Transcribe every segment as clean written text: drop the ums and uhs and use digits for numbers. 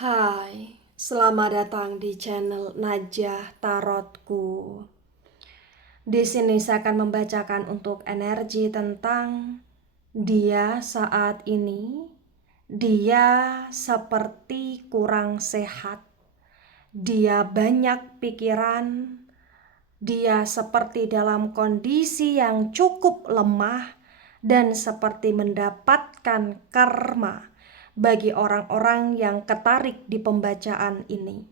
Hai, selamat datang di channel Najah Tarotku. Di sini saya akan membacakan untuk energi tentang dia saat ini. Dia seperti kurang sehat. Dia banyak pikiran. Dia seperti dalam kondisi yang cukup lemah dan seperti mendapatkan karma bagi orang-orang yang ketarik di pembacaan ini.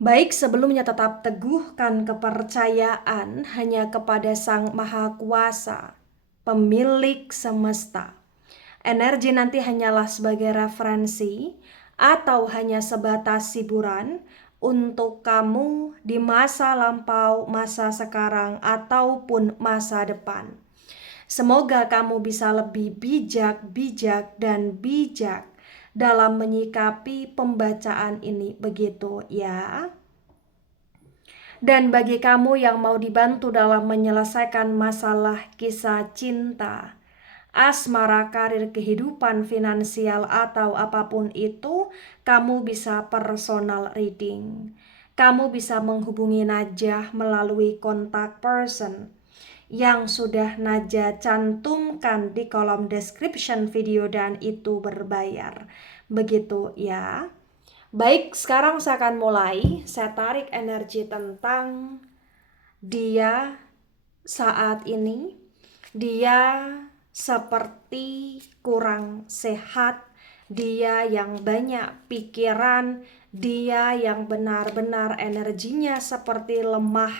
Baik, sebelumnya tetap teguhkan kepercayaan hanya kepada Sang Maha Kuasa, pemilik semesta. Energi nanti hanyalah sebagai referensi atau hanya sebatas hiburan untuk kamu di masa lampau, masa sekarang, ataupun masa depan. Semoga kamu bisa lebih bijak dalam menyikapi pembacaan ini, begitu ya. Dan bagi kamu yang mau dibantu dalam menyelesaikan masalah kisah cinta, asmara, karir, kehidupan finansial, atau apapun itu, kamu bisa personal reading. Kamu bisa menghubungi Najah melalui kontak person yang sudah Najah cantumkan di kolom description video dan itu berbayar. Begitu ya. Baik, sekarang saya akan mulai. Saya tarik energi tentang dia saat ini. Dia seperti kurang sehat. Dia yang banyak pikiran. Dia yang benar-benar energinya seperti lemah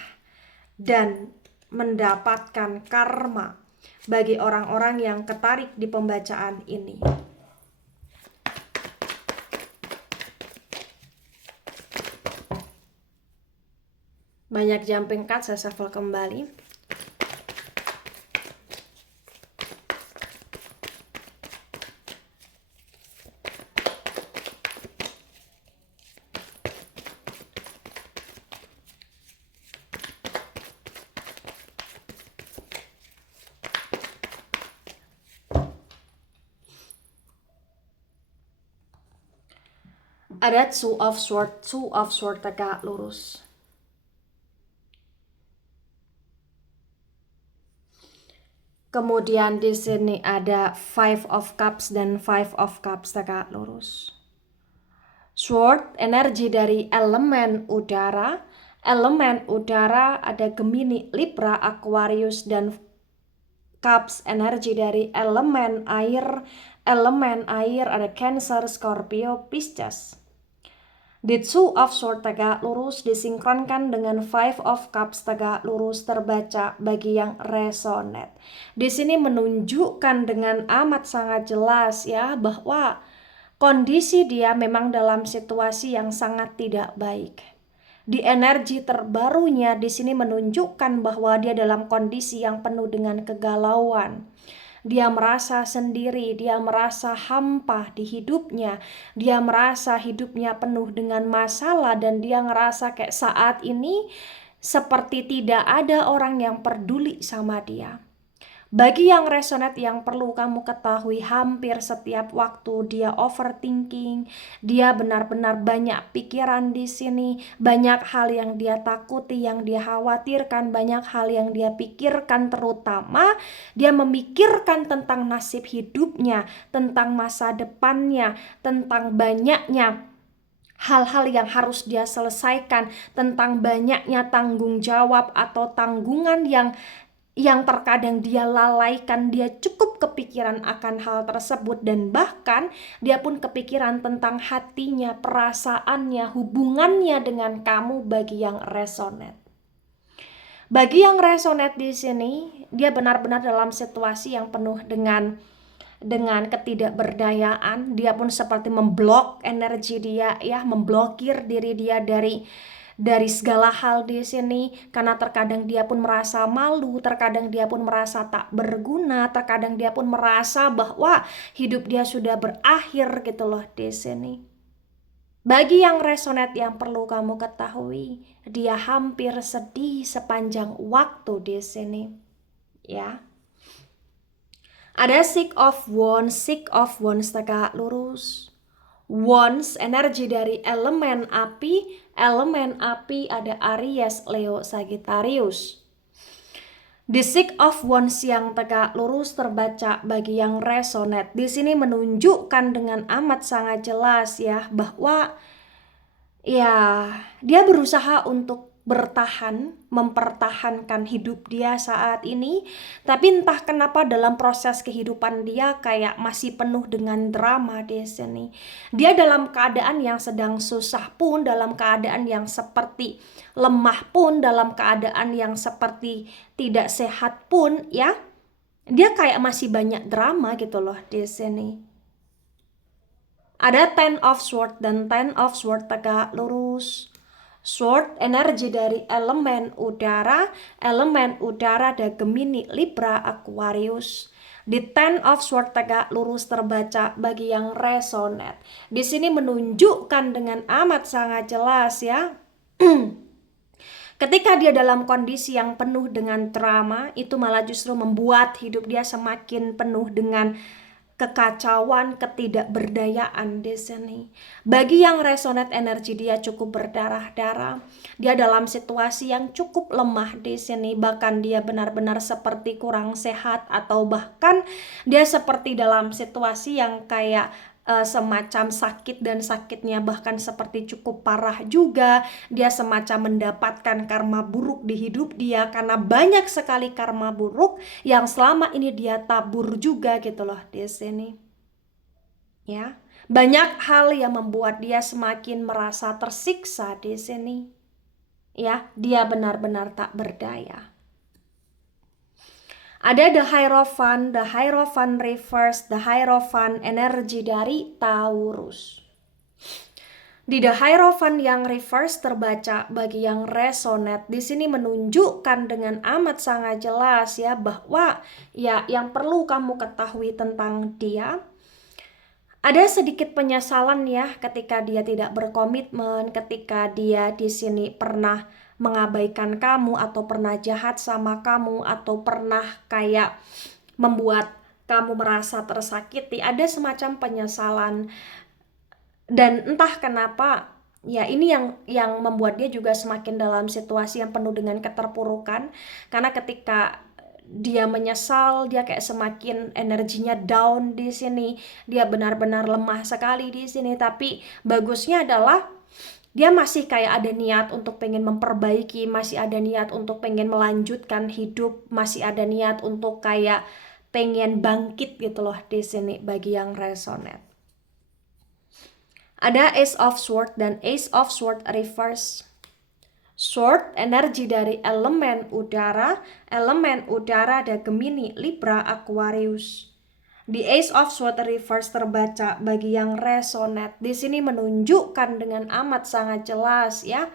dan mendapatkan karma bagi orang-orang yang ketarik di pembacaan ini. Banyak jumping cut, saya shuffle kembali. Ada two of sword tegak lurus. Kemudian di sini ada Five of Cups dan Five of Cups tegak lurus. Sword, energi dari elemen udara. Elemen udara ada Gemini, Libra, Aquarius, dan Cups, energi dari elemen air. Elemen air ada Cancer, Scorpio, Pisces. The Two of Swords tegak lurus disinkronkan dengan Five of Cups tegak lurus terbaca bagi yang resonate. Di sini menunjukkan dengan amat sangat jelas ya bahwa kondisi dia memang dalam situasi yang sangat tidak baik. Di energi terbarunya di sini menunjukkan bahwa dia dalam kondisi yang penuh dengan kegalauan. Dia merasa sendiri, dia merasa hampa di hidupnya, dia merasa hidupnya penuh dengan masalah dan dia ngerasa kayak saat ini seperti tidak ada orang yang peduli sama dia. Bagi yang resonate, yang perlu kamu ketahui, hampir setiap waktu dia overthinking, dia benar-benar banyak pikiran di sini, banyak hal yang dia takuti, yang dia khawatirkan, banyak hal yang dia pikirkan, terutama dia memikirkan tentang nasib hidupnya, tentang masa depannya, tentang banyaknya hal-hal yang harus dia selesaikan, tentang banyaknya tanggung jawab atau tanggungan yang terkadang dia lalaikan. Dia cukup kepikiran akan hal tersebut dan bahkan dia pun kepikiran tentang hatinya, perasaannya, hubungannya dengan kamu bagi yang resonate. Bagi yang resonate di sini, dia benar-benar dalam situasi yang penuh dengan ketidakberdayaan. Dia pun seperti memblok energi dia ya, memblokir diri dia dari segala hal di sini karena terkadang dia pun merasa malu, terkadang dia pun merasa tak berguna, terkadang dia pun merasa bahwa hidup dia sudah berakhir gitu loh di sini. Bagi yang resonate, yang perlu kamu ketahui, dia hampir sedih sepanjang waktu di sini ya. Ada Six of Wands tegak lurus. Wands, energi dari elemen api ada Aries, Leo, Sagittarius. The Six of Wands yang tegak lurus terbaca bagi yang resonate. Di sini menunjukkan dengan amat sangat jelas ya bahwa ya dia berusaha untuk bertahan, mempertahankan hidup dia saat ini, tapi entah kenapa dalam proses kehidupan dia kayak masih penuh dengan drama di sini. Dia dalam keadaan yang sedang susah pun, dalam keadaan yang seperti lemah pun, dalam keadaan yang seperti tidak sehat pun ya, dia kayak masih banyak drama gitu loh di sini. Ada Ten of Sword dan Ten of Sword tegak lurus. Sword, energi dari elemen udara ada Gemini, Libra, Aquarius. Di Ten of Sword tegak lurus terbaca bagi yang resonate. Di sini menunjukkan dengan amat sangat jelas ya. Ketika dia dalam kondisi yang penuh dengan drama, itu malah justru membuat hidup dia semakin penuh dengan kekacauan, ketidakberdayaan di sini. Bagi yang resonate energi dia cukup berdarah-darah. Dia dalam situasi yang cukup lemah di sini, bahkan dia benar-benar seperti kurang sehat atau bahkan dia seperti dalam situasi yang kayak semacam sakit dan sakitnya bahkan seperti cukup parah juga. Dia semacam mendapatkan karma buruk di hidup dia karena banyak sekali karma buruk yang selama ini dia tabur juga gitu loh di sini. Ya, banyak hal yang membuat dia semakin merasa tersiksa di sini. Ya, dia benar-benar tak berdaya. Ada the Hierophant reverse, the Hierophant energi dari Taurus. Di the Hierophant yang reverse terbaca bagi yang resonate, di sini menunjukkan dengan amat sangat jelas ya bahwa ya yang perlu kamu ketahui tentang dia, ada sedikit penyesalan ya ketika dia tidak berkomitmen, ketika dia di sini pernah mengabaikan kamu atau pernah jahat sama kamu atau pernah kayak membuat kamu merasa tersakiti. Ada semacam penyesalan dan entah kenapa ya ini yang membuat dia juga semakin dalam situasi yang penuh dengan keterpurukan karena ketika dia menyesal, dia kayak semakin energinya down di sini. Dia benar-benar lemah sekali di sini. Tapi bagusnya adalah dia masih kayak ada niat untuk pengen memperbaiki, masih ada niat untuk pengen melanjutkan hidup, masih ada niat untuk kayak pengen bangkit gitu loh di sini bagi yang resonate. Ada Ace of Sword dan Ace of Sword reverse. Sword, energi dari elemen udara ada Gemini, Libra, Aquarius. Di Ace of Swords reverse terbaca bagi yang resonate. Di sini menunjukkan dengan amat sangat jelas ya.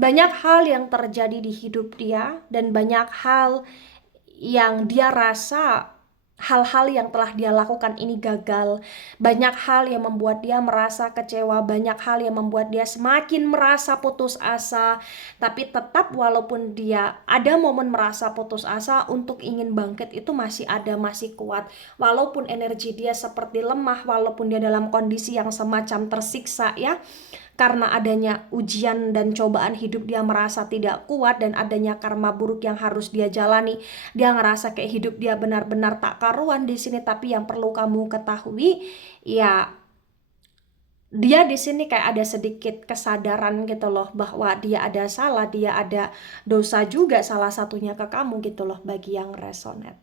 Banyak hal yang terjadi di hidup dia dan banyak hal yang dia rasa hal-hal yang telah dia lakukan ini gagal. Banyak hal yang membuat dia merasa kecewa, banyak hal yang membuat dia semakin merasa putus asa. Tapi tetap walaupun dia ada momen merasa putus asa untuk ingin bangkit itu masih ada, masih kuat. Walaupun energi dia seperti lemah, walaupun dia dalam kondisi yang semacam tersiksa ya. Karena adanya ujian dan cobaan hidup dia merasa tidak kuat dan adanya karma buruk yang harus dia jalani. Dia ngerasa kayak hidup dia benar-benar tak karuan di sini, tapi yang perlu kamu ketahui ya dia di sini kayak ada sedikit kesadaran gitu loh bahwa dia ada salah, dia ada dosa juga salah satunya ke kamu gitu loh bagi yang resonate.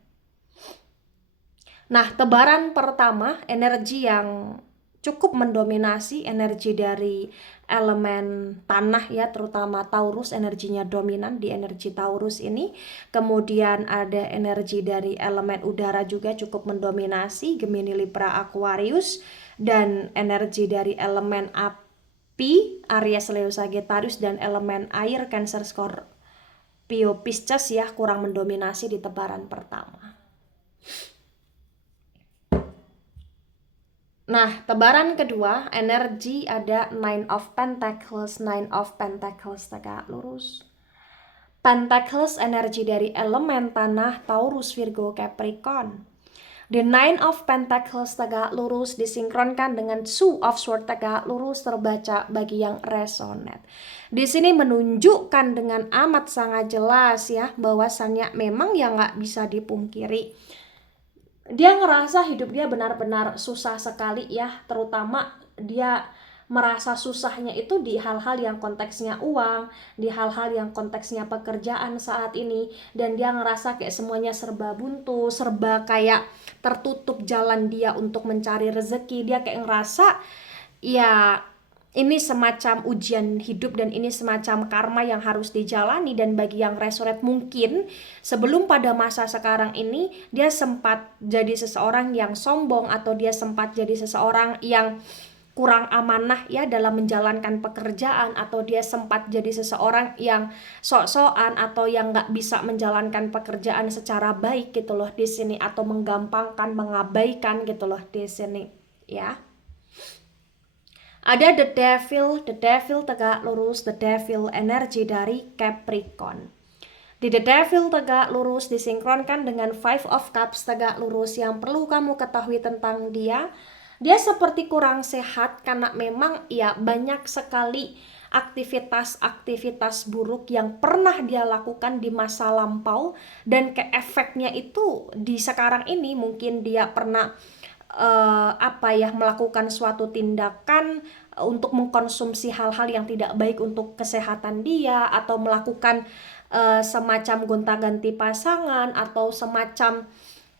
Nah, tebaran pertama energi yang cukup mendominasi energi dari elemen tanah ya, terutama Taurus energinya dominan di energi Taurus ini. Kemudian ada energi dari elemen udara juga cukup mendominasi Gemini, Libra, Aquarius, dan energi dari elemen api Aries, Leo, Sagittarius, dan elemen air Cancer, Scorpio, Pisces ya kurang mendominasi di tebaran pertama. Nah, tebaran kedua, energi ada Nine of Pentacles tegak lurus. Pentacles energi dari elemen tanah Taurus, Virgo, Capricorn. The Nine of Pentacles tegak lurus disinkronkan dengan Two of Swords tegak lurus terbaca bagi yang resonate. Di sini menunjukkan dengan amat sangat jelas ya bahwasannya memang yang nggak bisa dipungkiri. Dia ngerasa hidup dia benar-benar susah sekali ya, terutama dia merasa susahnya itu di hal-hal yang konteksnya uang, di hal-hal yang konteksnya pekerjaan saat ini, dan dia ngerasa kayak semuanya serba buntu, serba kayak tertutup jalan dia untuk mencari rezeki. Dia kayak ngerasa ya ini semacam ujian hidup dan ini semacam karma yang harus dijalani. Dan bagi yang resonate mungkin sebelum pada masa sekarang ini dia sempat jadi seseorang yang sombong atau dia sempat jadi seseorang yang kurang amanah ya dalam menjalankan pekerjaan, atau dia sempat jadi seseorang yang sok-sokan atau yang nggak bisa menjalankan pekerjaan secara baik gitu loh di sini, atau menggampangkan, mengabaikan gitu loh di sini ya. Ada the devil tegak lurus, the devil energi dari Capricorn. Di The Devil tegak lurus disinkronkan dengan Five of Cups tegak lurus. Yang perlu kamu ketahui tentang dia, dia seperti kurang sehat karena memang ya banyak sekali aktivitas-aktivitas buruk yang pernah dia lakukan di masa lampau, dan ke efeknya itu di sekarang ini mungkin dia pernah melakukan suatu tindakan untuk mengkonsumsi hal-hal yang tidak baik untuk kesehatan dia, atau melakukan semacam gonta-ganti pasangan, atau semacam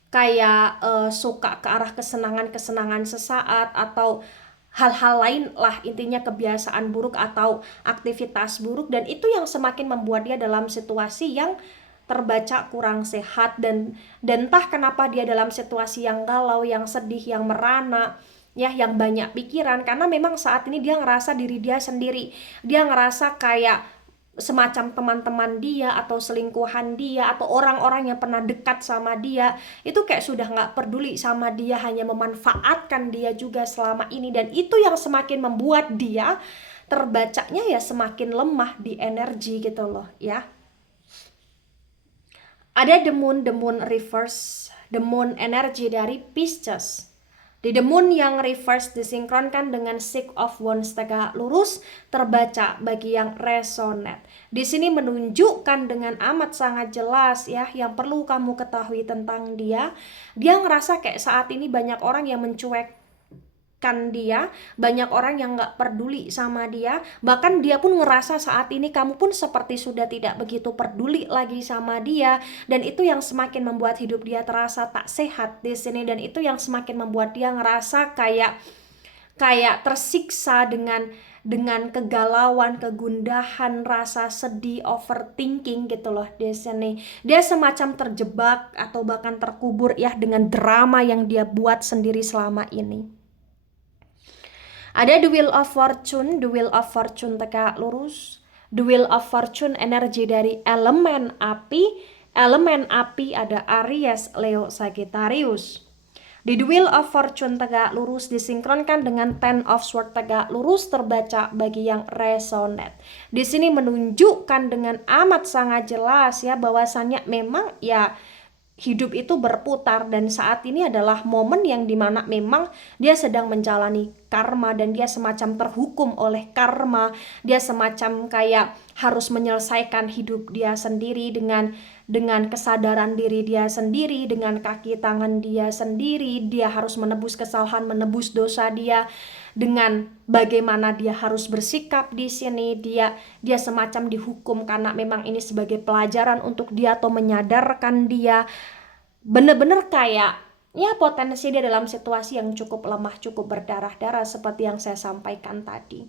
kayak suka ke arah kesenangan-kesenangan sesaat, atau hal-hal lain lah, intinya kebiasaan buruk atau aktivitas buruk. Dan itu yang semakin membuat dia dalam situasi yang terbaca kurang sehat, dan entah kenapa dia dalam situasi yang galau, yang sedih, yang merana ya, yang banyak pikiran, karena memang saat ini dia ngerasa diri dia sendiri, dia ngerasa kayak semacam teman-teman dia atau selingkuhan dia atau orang-orang yang pernah dekat sama dia itu kayak sudah nggak peduli sama dia, hanya memanfaatkan dia juga selama ini. Dan itu yang semakin membuat dia terbacanya ya semakin lemah di energi gitu loh ya. Ada the moon reverse, the moon energi dari Pisces. Di the moon yang reverse disinkronkan dengan Six of Wands tegak lurus terbaca bagi yang resonate. Di sini menunjukkan dengan amat sangat jelas ya yang perlu kamu ketahui tentang dia. Dia ngerasa kayak saat ini banyak orang yang mencuek dia, banyak orang yang nggak peduli sama dia, bahkan dia pun ngerasa saat ini kamu pun seperti sudah tidak begitu peduli lagi sama dia. Dan itu yang semakin membuat hidup dia terasa tak sehat di sini, dan itu yang semakin membuat dia ngerasa kayak tersiksa dengan kegalauan, kegundahan, rasa sedih, overthinking gitu loh di sini. Dia semacam terjebak atau bahkan terkubur ya dengan drama yang dia buat sendiri selama ini. Ada the wheel of fortune tegak lurus. The wheel of fortune energi dari elemen api. Elemen api ada Aries, Leo, Sagittarius. Di the wheel of fortune tegak lurus disinkronkan dengan Ten of Swords tegak lurus terbaca bagi yang resonate. Di sini menunjukkan dengan amat sangat jelas ya bahwasannya memang ya hidup itu berputar, dan saat ini adalah momen yang dimana memang dia sedang menjalani karma, dan dia semacam terhukum oleh karma. Dia semacam kayak harus menyelesaikan hidup dia sendiri dengan kesadaran diri dia sendiri, dengan kaki tangan dia sendiri. Dia harus menebus kesalahan, menebus dosa dia dengan bagaimana dia harus bersikap di sini. Dia semacam dihukum karena memang ini sebagai pelajaran untuk dia atau menyadarkan dia. Bener-bener kayak ya potensi dia dalam situasi yang cukup lemah, cukup berdarah-darah seperti yang saya sampaikan tadi.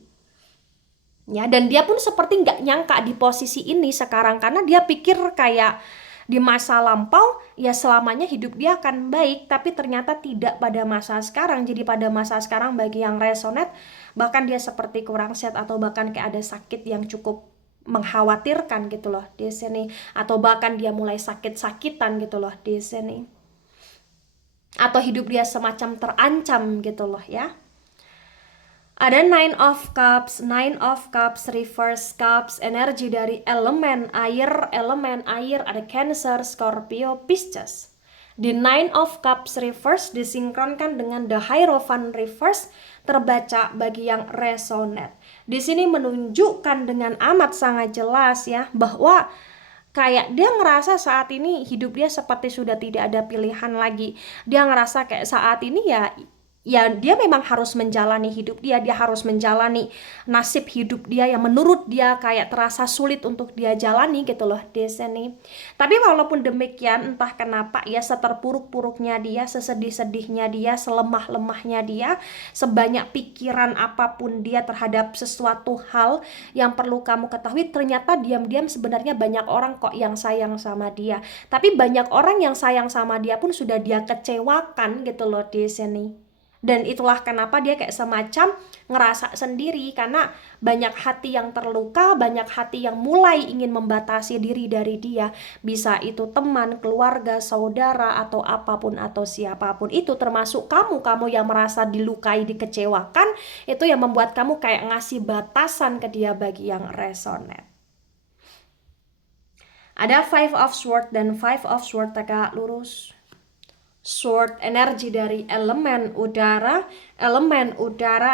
Ya, dan dia pun seperti nggak nyangka di posisi ini sekarang, karena dia pikir kayak di masa lampau ya selamanya hidup dia akan baik, tapi ternyata tidak pada masa sekarang. Jadi pada masa sekarang bagi yang resonate, bahkan dia seperti kurang sehat atau bahkan kayak ada sakit yang cukup mengkhawatirkan gitu loh di sini, atau bahkan dia mulai sakit-sakitan gitu loh di sini, atau hidup dia semacam terancam gitu loh ya. Ada Nine of Cups, Reverse Cups, energi dari elemen air ada Cancer, Scorpio, Pisces. The Nine of Cups reverse disinkronkan dengan The Hierophant reverse terbaca bagi yang resonate. Di sini menunjukkan dengan amat sangat jelas ya bahwa kayak dia ngerasa saat ini hidup dia seperti sudah tidak ada pilihan lagi. Dia ngerasa kayak saat ini ya dia memang harus menjalani hidup dia harus menjalani nasib hidup dia yang menurut dia kayak terasa sulit untuk dia jalani gitu loh di sini. Tapi walaupun demikian entah kenapa ya seterpuruk-puruknya dia, sesedih-sedihnya dia, selemah-lemahnya dia, sebanyak pikiran apapun dia terhadap sesuatu hal, yang perlu kamu ketahui ternyata diam-diam sebenarnya banyak orang kok yang sayang sama dia. Tapi banyak orang yang sayang sama dia pun sudah dia kecewakan gitu loh di sini. Dan itulah kenapa dia kayak semacam ngerasa sendiri karena banyak hati yang terluka, banyak hati yang mulai ingin membatasi diri dari dia. Bisa itu teman, keluarga, saudara, atau apapun atau siapapun itu termasuk kamu yang merasa dilukai, dikecewakan, itu yang membuat kamu kayak ngasih batasan ke dia bagi yang resonate. Ada Five of Swords dan Five of Swords tegak lurus. Sword energi dari elemen udara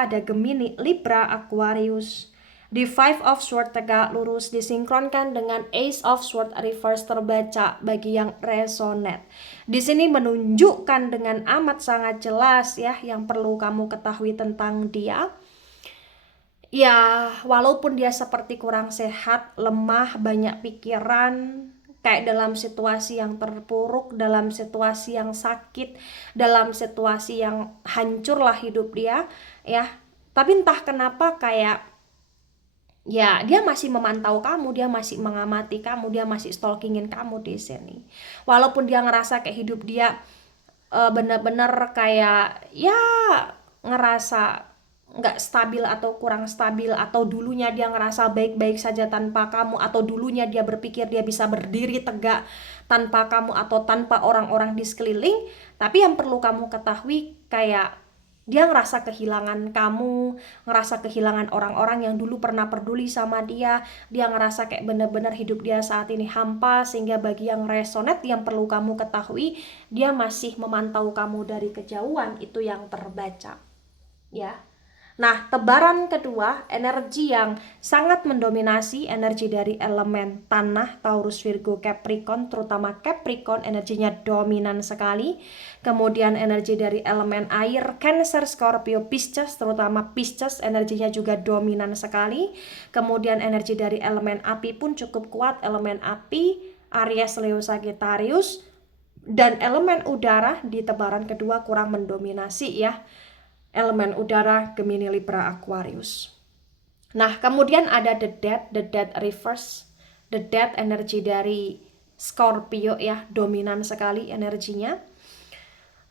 ada Gemini, Libra, Aquarius. Di Five of Swords tegak lurus disinkronkan dengan Ace of Swords reverse terbaca bagi yang resonate. Di sini menunjukkan dengan amat sangat jelas ya yang perlu kamu ketahui tentang dia. Ya, walaupun dia seperti kurang sehat, lemah, banyak pikiran, kayak dalam situasi yang terpuruk, dalam situasi yang sakit, dalam situasi yang hancur lah hidup dia, ya. Tapi entah kenapa kayak ya dia masih memantau kamu, dia masih mengamati kamu, dia masih stalkingin kamu di sini. Walaupun dia ngerasa kayak hidup dia bener-bener kayak ya ngerasa nggak stabil atau kurang stabil, atau dulunya dia ngerasa baik-baik saja tanpa kamu, atau dulunya dia berpikir dia bisa berdiri tegak tanpa kamu atau tanpa orang-orang di sekeliling. Tapi yang perlu kamu ketahui kayak dia ngerasa kehilangan kamu, ngerasa kehilangan orang-orang yang dulu pernah peduli sama dia ngerasa kayak bener-bener hidup dia saat ini hampa, sehingga bagi yang resonate yang perlu kamu ketahui, dia masih memantau kamu dari kejauhan, itu yang terbaca ya. Nah, tebaran kedua, energi yang sangat mendominasi, energi dari elemen tanah, Taurus, Virgo, Capricorn, terutama Capricorn energinya dominan sekali. Kemudian energi dari elemen air, Cancer, Scorpio, Pisces, terutama Pisces energinya juga dominan sekali. Kemudian energi dari elemen api pun cukup kuat, elemen api, Aries, Leo, Sagittarius. Dan elemen udara di tebaran kedua kurang mendominasi ya. Elemen udara Gemini, Libra, Aquarius. Nah, kemudian ada the death reverse. The death energi dari Scorpio ya, dominan sekali energinya.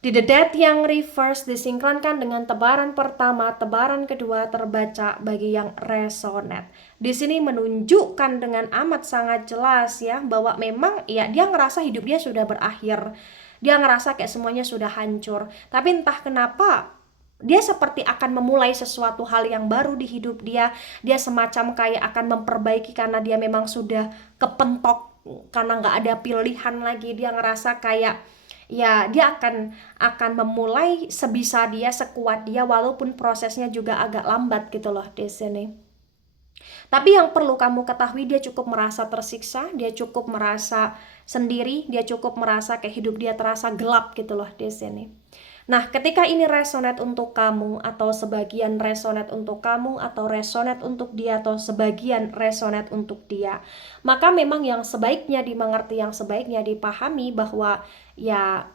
Di the death yang reverse disinkronkan dengan tebaran pertama, tebaran kedua terbaca bagi yang resonate. Di sini menunjukkan dengan amat sangat jelas ya bahwa memang ya dia ngerasa hidup dia sudah berakhir. Dia ngerasa kayak semuanya sudah hancur. Tapi entah kenapa dia seperti akan memulai sesuatu hal yang baru di hidup dia. Dia semacam kayak akan memperbaiki karena dia memang sudah kepentok, karena nggak ada pilihan lagi. Dia ngerasa kayak ya dia akan memulai sebisa dia, sekuat dia, walaupun prosesnya juga agak lambat gitu loh di sini. Tapi yang perlu kamu ketahui, dia cukup merasa tersiksa, dia cukup merasa sendiri, dia cukup merasa kayak hidup dia terasa gelap gitu loh di sini. Nah, ketika ini resonate untuk kamu, atau sebagian resonate untuk kamu, atau resonate untuk dia, atau sebagian resonate untuk dia, maka memang yang sebaiknya dimengerti, yang sebaiknya dipahami bahwa ya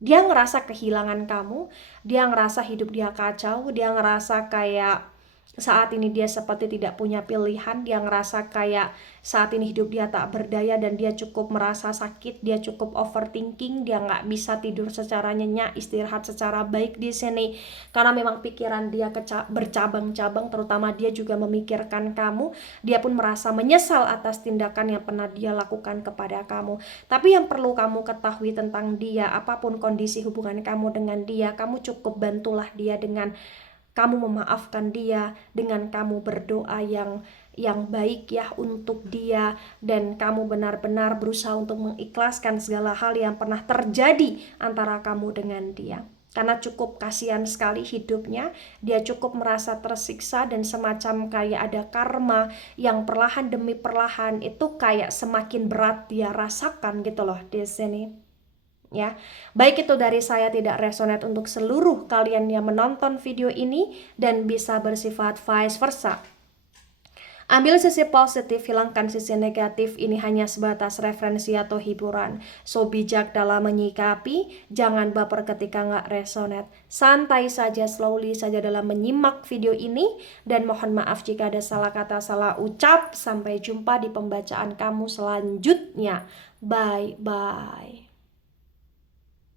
dia ngerasa kehilangan kamu, dia ngerasa hidup dia kacau, dia ngerasa kayak saat ini dia seperti tidak punya pilihan, dia ngerasa kayak saat ini hidup dia tak berdaya dan dia cukup merasa sakit, dia cukup overthinking, dia nggak bisa tidur secara nyenyak, istirahat secara baik di sini karena memang pikiran dia bercabang-cabang, terutama dia juga memikirkan kamu, dia pun merasa menyesal atas tindakan yang pernah dia lakukan kepada kamu. Tapi yang perlu kamu ketahui tentang dia, apapun kondisi hubungan kamu dengan dia, kamu cukup bantulah dia dengan kamu memaafkan dia, dengan kamu berdoa yang yang baik ya untuk dia, dan kamu benar-benar berusaha untuk mengikhlaskan segala hal yang pernah terjadi antara kamu dengan dia. Karena cukup kasihan sekali hidupnya, dia cukup merasa tersiksa dan semacam kayak ada karma yang perlahan demi perlahan itu kayak semakin berat dia rasakan gitu loh di sini. Ya, baik itu dari saya tidak resonate untuk seluruh kalian yang menonton video ini dan bisa bersifat vice versa. Ambil sisi positif, hilangkan sisi negatif, ini hanya sebatas referensi atau hiburan. So bijak dalam menyikapi, jangan baper ketika nggak resonate. Santai saja, slowly saja dalam menyimak video ini. Dan mohon maaf jika ada salah kata, salah ucap. Sampai jumpa di pembacaan kamu selanjutnya. Bye-bye.